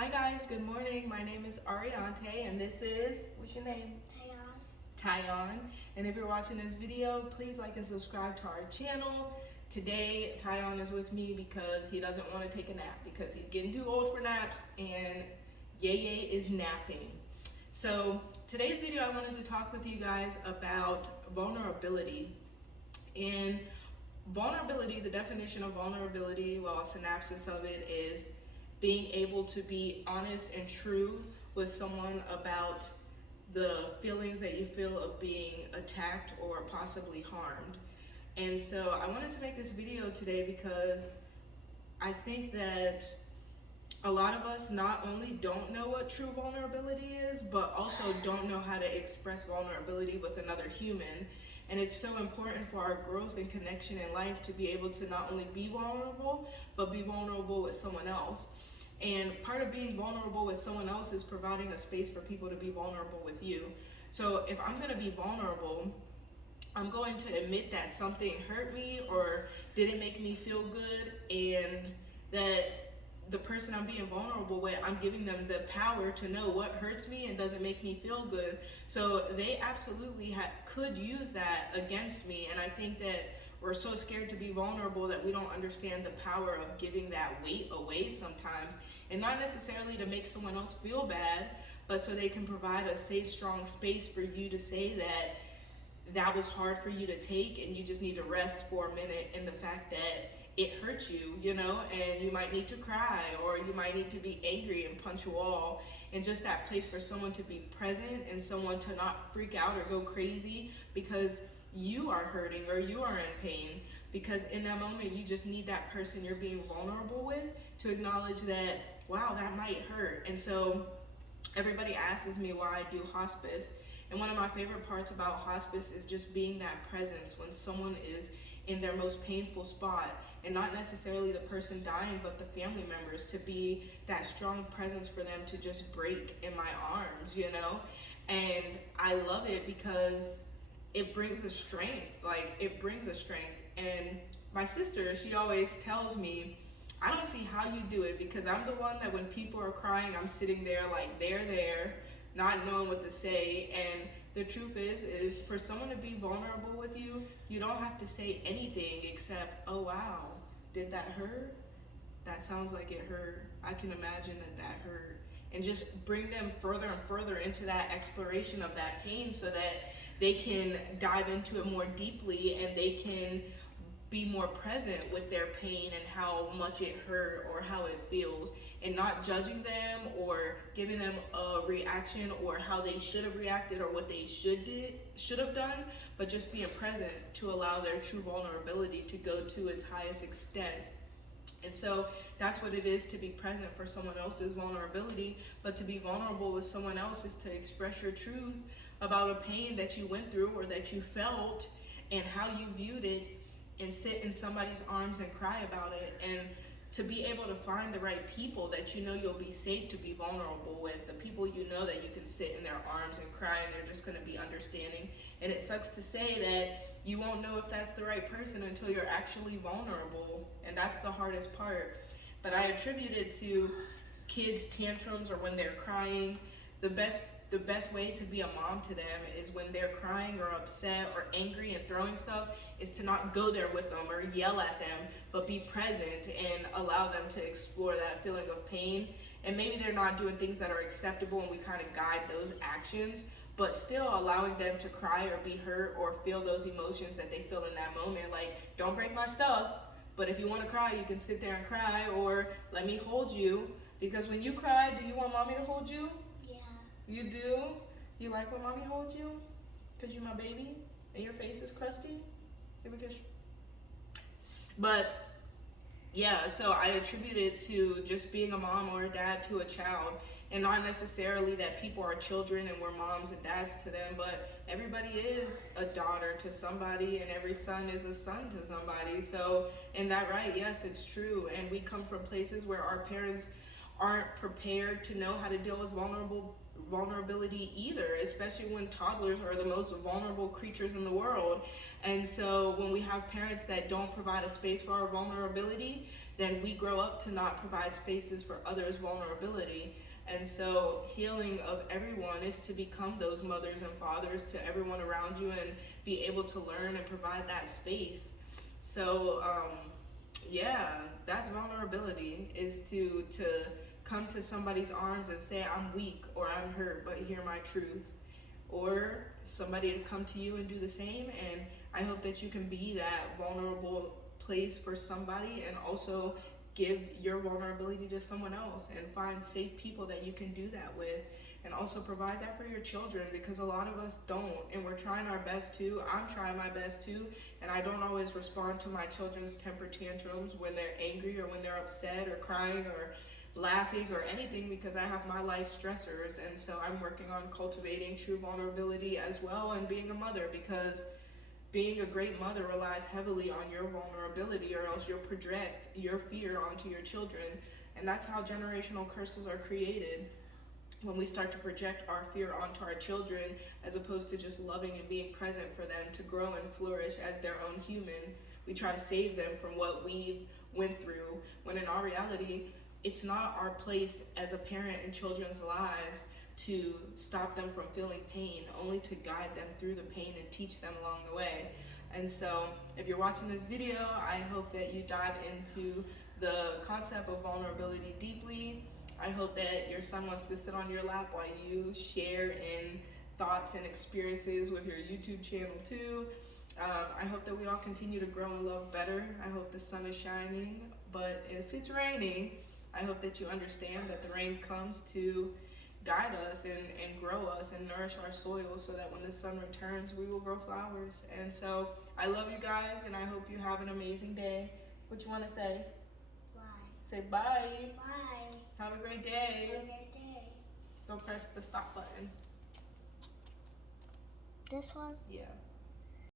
Hi guys, good morning. My name is Ariante and this is, what's your name? Tyon. And if you're watching this video, please like and subscribe to our channel. Today, Tyon is with me because he doesn't want to take a nap because he's getting too old for naps and Yay is napping. So today's video, I wanted to talk with you guys about vulnerability. And vulnerability, the definition of vulnerability, well, a synopsis of it is being able to be honest and true with someone about the feelings that you feel of being attacked or possibly harmed. And so I wanted to make this video today because I think that a lot of us not only don't know what true vulnerability is, but also don't know how to express vulnerability with another human. And it's so important for our growth and connection in life to be able to not only be vulnerable, but be vulnerable with someone else. And part of being vulnerable with someone else is providing a space for people to be vulnerable with you. So if I'm gonna be vulnerable, I'm going to admit that something hurt me or didn't make me feel good, and that the person I'm being vulnerable with, I'm giving them the power to know what hurts me and doesn't make me feel good. So they absolutely could use that against me. And I think that we're so scared to be vulnerable that we don't understand the power of giving that weight away sometimes. And not necessarily to make someone else feel bad, but so they can provide a safe, strong space for you to say that that was hard for you to take and you just need to rest for a minute in the fact that it hurts you, and you might need to cry or you might need to be angry and punch a wall. And just that place for someone to be present and someone to not freak out or go crazy because you are hurting or you are in pain, because in that moment you just need that person you're being vulnerable with to acknowledge that, wow, that might hurt. And so everybody asks me why I do hospice, and one of my favorite parts about hospice is just being that presence when someone is in their most painful spot, and not necessarily the person dying but the family members, to be that strong presence for them to just break in my arms, and I love it because it brings a strength. And my sister, she always tells me, I don't see how you do it, because I'm the one that when people are crying, I'm sitting there like they're there, not knowing what to say. And the truth is for someone to be vulnerable with you, you don't have to say anything except, oh wow, did that hurt? That sounds like it hurt. I can imagine that hurt. And just bring them further and further into that exploration of that pain so that they can dive into it more deeply and they can be more present with their pain and how much it hurt or how it feels, and not judging them or giving them a reaction or how they should have reacted or what they should have done, but just being present to allow their true vulnerability to go to its highest extent. And so that's what it is to be present for someone else's vulnerability, but to be vulnerable with someone else is to express your truth about a pain that you went through or that you felt and how you viewed it, and sit in somebody's arms and cry about it, and to be able to find the right people that you'll be safe to be vulnerable with, the people that you can sit in their arms and cry and they're just going to be understanding. And it sucks to say that you won't know if that's the right person until you're actually vulnerable, and that's the hardest part. But I attribute it to kids' tantrums or when they're crying. The best way to be a mom to them is when they're crying or upset or angry and throwing stuff, is to not go there with them or yell at them, but be present and allow them to explore that feeling of pain. And maybe they're not doing things that are acceptable and we kind of guide those actions, but still allowing them to cry or be hurt or feel those emotions that they feel in that moment. Like, don't break my stuff, but if you want to cry, you can sit there and cry, or let me hold you. Because when you cry, do you want mommy to hold you? You do? You like when mommy holds you? Because you're my baby and your face is crusty? Give me a kiss. But yeah, so I attribute it to just being a mom or a dad to a child, and not necessarily that people are children and we're moms and dads to them, but everybody is a daughter to somebody and every son is a son to somebody. So in that right, yes, it's true. And we come from places where our parents aren't prepared to know how to deal with vulnerability either, especially when toddlers are the most vulnerable creatures in the world. And so when we have parents that don't provide a space for our vulnerability, then we grow up to not provide spaces for others' vulnerability. And so healing of everyone is to become those mothers and fathers to everyone around you and be able to learn and provide that space. So yeah, that's vulnerability, is to come to somebody's arms and say, I'm weak or I'm hurt, but hear my truth. Or somebody to come to you and do the same. And I hope that you can be that vulnerable place for somebody, and also give your vulnerability to someone else, and find safe people that you can do that with, and also provide that for your children, because a lot of us don't, and we're trying our best to. I'm trying my best to, and I don't always respond to my children's temper tantrums when they're angry or when they're upset or crying or laughing or anything, because I have my life stressors. And so I'm working on cultivating true vulnerability as well, and being a mother, because being a great mother relies heavily on your vulnerability, or else you'll project your fear onto your children. And that's how generational curses are created, when we start to project our fear onto our children, as opposed to just loving and being present for them to grow and flourish as their own human. We try to save them from what we went through, when in our reality, it's not our place as a parent in children's lives to stop them from feeling pain, only to guide them through the pain and teach them along the way. And so if you're watching this video, I hope that you dive into the concept of vulnerability deeply. I hope that your son wants to sit on your lap while you share in thoughts and experiences with your YouTube channel too. I hope that we all continue to grow and love better. I hope the sun is shining, but if it's raining, I hope that you understand that the rain comes to guide us and grow us and nourish our soil, so that when the sun returns, we will grow flowers. And so I love you guys, and I hope you have an amazing day. What you want to say? Bye. Say bye. Bye. Have a great day. Have a great day. Go press the stop button. This one? Yeah.